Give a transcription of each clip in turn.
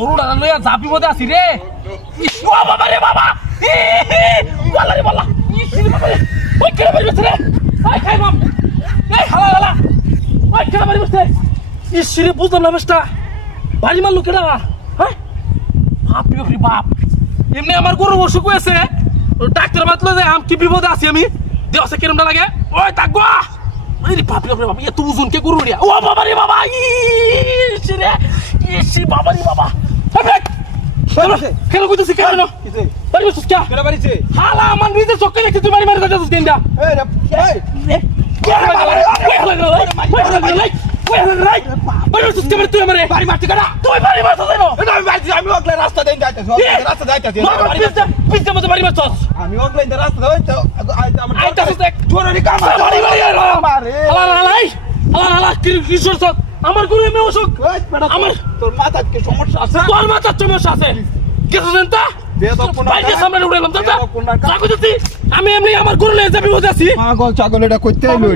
গরুটা লইয়া জাপি মধ্যে আছি রে। ও বাবা রে বাবা, বলা রে বলা, ওই কেন বাড়ি বসে রে? ওই খাই বাপ, এই হালা হালা, ওই কেন বাড়ি বসে? ইসিরে বুঝলাম না বেশটা, বাড়ি মারলো কেনা? হ্যাঁ বাপরে বাপরে বাপ, এমনি আমার গরু অসুখ হয়েছে, ডাক্তার বাতলো যে আম কি বিপদে আছি আমি, দেওয়া কিরমটা লাগে? ওই থাকবো বাপরে বাপরে বাবা, এত ওজন কে গরু রে? ও বাবা রে বাবা, ইসিরে ইসি বাবা রে বাবা, কেন কইতেছি কেন বাড়ি বসছিস কে? কেন বাড়িছে? হালা আমার নিজের চোখে দেখছি তুই বাড়ি মারি যাচ্ছিস কেন? বাড়ি মারতে কেনা? তুই বাড়ি মারছিস কেন? আমি বাড়িতে আমি ওগলে রাস্তা দেন যাইতেছি, রাস্তা যাইতেছি। পিছতে মতো বাড়ি মারছিস? আমি ওগলে রাস্তা হইতো আমার আইতাছিস দেখ জোরে কাম বাড়ি বাড়ি মারে। হালা হালা হালা কিশোর সব আমার গরু এমনি অসুখ, আমার তোর মাথার কি সমস্যা আছে? তোর মাথার সমস্যা আছে কিছু চিন্তা বাইরে সামনে উঠে এলাম দাদা আমি এমনি আমার গরু নিয়ে যাবি বোঝা আছি পাগল ছাগল এটা করতে এলো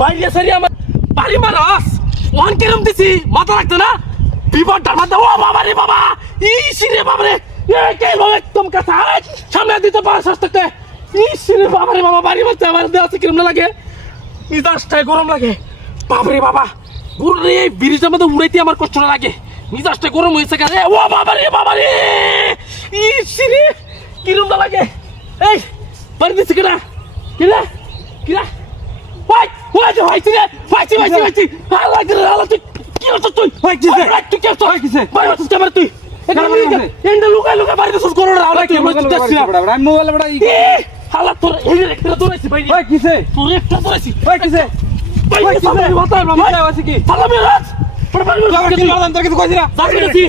বাইরে সারি আমার বাড়ি মারাস ওয়ান কেরম দিছি মাথা রাখতে না বিপদটা মাথা। ও বাবা রে বাবা, ইসি রে বাবা রে, কে বাবা একদম কাছে সামনে দিতে পারছ থাকতে, ইসি রে বাবা রে বাবা, বাড়ি মারতে আমার দেওয়া আছে কিরম না লাগে, মিজাজটাই গরম লাগে। বাবা রে বাবা, গরু রে এই ব্রিজের মধ্যে উড়াইতে আমার কষ্ট লাগে, মিজাজটা গরম হয়েছে কেন? ও বাবা রে ইসি রে কিরম না লাগে। এই বাড়ি দিচ্ছি কিনা কিনা কিনা ভাই ভাই ভাই রে ভাই হালা করে হালা তুই কি হচ্ছে? তুই ভাই কি রে তুই কি হচ্ছে? ভাই কিছে ভাই হচ্ছে কেমন তুই এন্ড লুকা লুকা বাড়ি দিছস গরু না হালা কি মস্ত যাচ্ছি আমি মোবাইল বড় হালা তোর এই একটা তোরাইছি ভাই ভাই কিছে? তোর একটা তোরাইছি ভাই কিছে? ভাই কিছে বাতা ভাই আছে কি? হালা মেরাজ পড় পড় কি মারলাম তোর কিছু কইছিনা? যাচ্ছি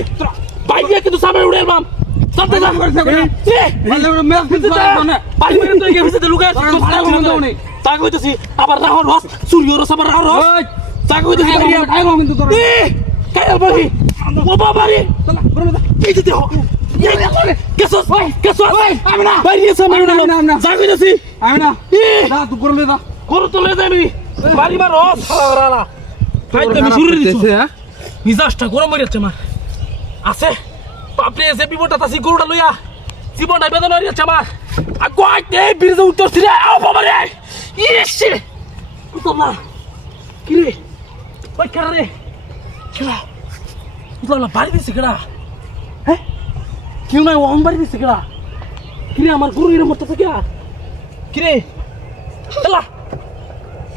ভাই দিয়ে কিন্তু সামনে উড়ে এলাম চলতে যা বললে মেস কিছু না বাড়ি মেরে তো গেছে তো লুকা আছে ভাড়া বন্ধ নেই তাই কইতেছি আবার রাহর রস সূর্য রস আবার রাহর রস তাই কইতেছি খাই গো কিন্তু তোর কাইল বলি ও বাবা রে এই দিতে হ কেসস ভাই কেসস আমি না বাইরে সামনে না যা কইতেছি আমি না দা তুই করে দা করো তো লে যাবি বাড়ি মার রস হালা খাই তুমি শুরু দিছিস হ্যাঁ মিজাজটা গরম হয়ে যাচ্ছে আমার আছে বাপরে যে বিপদটা তাসি গরুটা লইয়া জীবনটা বেদনা হয়ে যাচ্ছে আমার আগুয়াই এই বিরজে উঠতেছি রে আও বাবা রে ইসি বুঝলাম না কি রে ওই কারা রে কেলা বুঝলাম না বাড়ি দিছে কেডা হ্যাঁ কেউ নাই ও বাড়ি দিছে কেডা কি রে আমার গরু এর মতো থেকে কি রে কেলা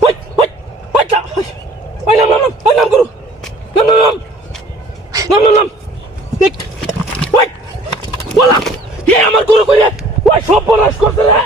ওই ওই ওই কা ওই নাম গরু নাম দেখ ওই বলা কে আমার গরু কইরে ওই সব বলাস করতে রে